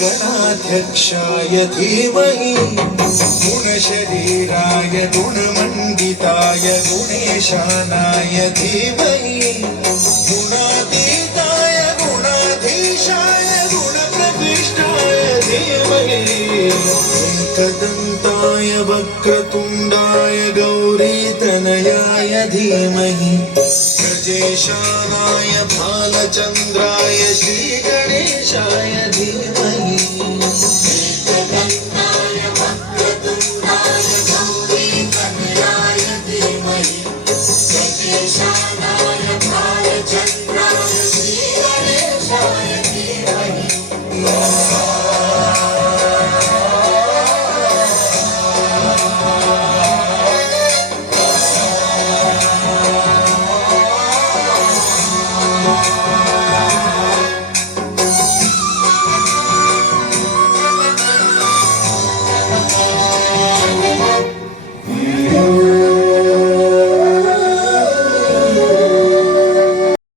गणाध्यक्षाय धीमहि गुणशरीराय गुणमण्डिताय गुणेशानाय धीमहि गुणातीताय गुणाधीशाय गुणप्रविष्टाय धीमहि एकदन्ताय वक्रतुण्डाय गौरीतनयाय धीमहि गजेशानाय भालचन्द्राय श्रीगणेशाय धीमहि